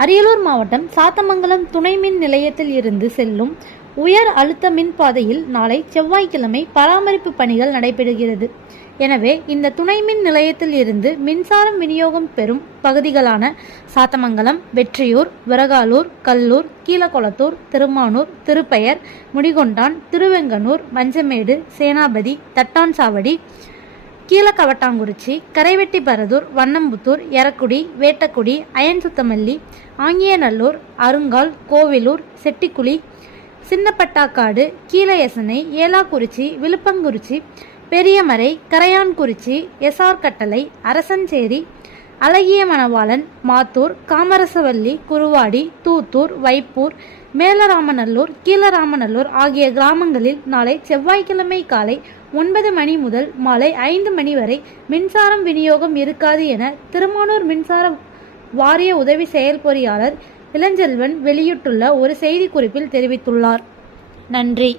அரியலூர் மாவட்டம் சாத்தமங்கலம் துணை மின் நிலையத்தில் இருந்து செல்லும் உயர் அழுத்த மின் பாதையில் நாளை செவ்வாய்க்கிழமை பராமரிப்பு பணிகள் நடைபெறுகிறது. எனவே இந்த துணை மின் நிலையத்தில் இருந்து மின்சாரம் விநியோகம் பெறும் பகுதிகளான சாத்தமங்கலம் வெற்றியூர் விறகாலூர் கல்லூர் கீழக்குளத்தூர் திருமானூர் திருப்பெயர் முடிகொண்டான் திருவெங்கனூர் மஞ்சமேடு சேனாபதி தட்டான்சாவடி கீழக்கவட்டாங்குறிச்சி கரைவெட்டிபரதூர் வண்ணம்புத்தூர் எரக்குடி வேட்டக்குடி அயன்சுத்தமல்லி ஆங்கியநல்லூர் அருங்கால் கோவிலூர் செட்டிக்குழி சின்னப்பட்டாக்காடு கீழயசனை ஏலாக்குறிச்சி விழுப்பங்குறிச்சி பெரியமரை கரையான்குறிச்சி எஸ்ஆர் கட்டளை அரசஞ்சேரி அழகிய மணவாளன் மாத்தூர் காமரசவல்லி குருவாடி தூத்தூர் வைப்பூர் மேலராமநல்லூர் கீழராமநல்லூர் ஆகிய கிராமங்களில் நாளை செவ்வாய்க்கிழமை காலை ஒன்பது மணி முதல் மாலை ஐந்து மணி வரை மின்சாரம் விநியோகம் இருக்காது என திருமானூர் மின்சார வாரிய உதவி செயல்பொறியாளர் இளஞ்செல்வன் வெளியிட்டுள்ள ஒரு செய்திக்குறிப்பில் தெரிவித்துள்ளார். நன்றி.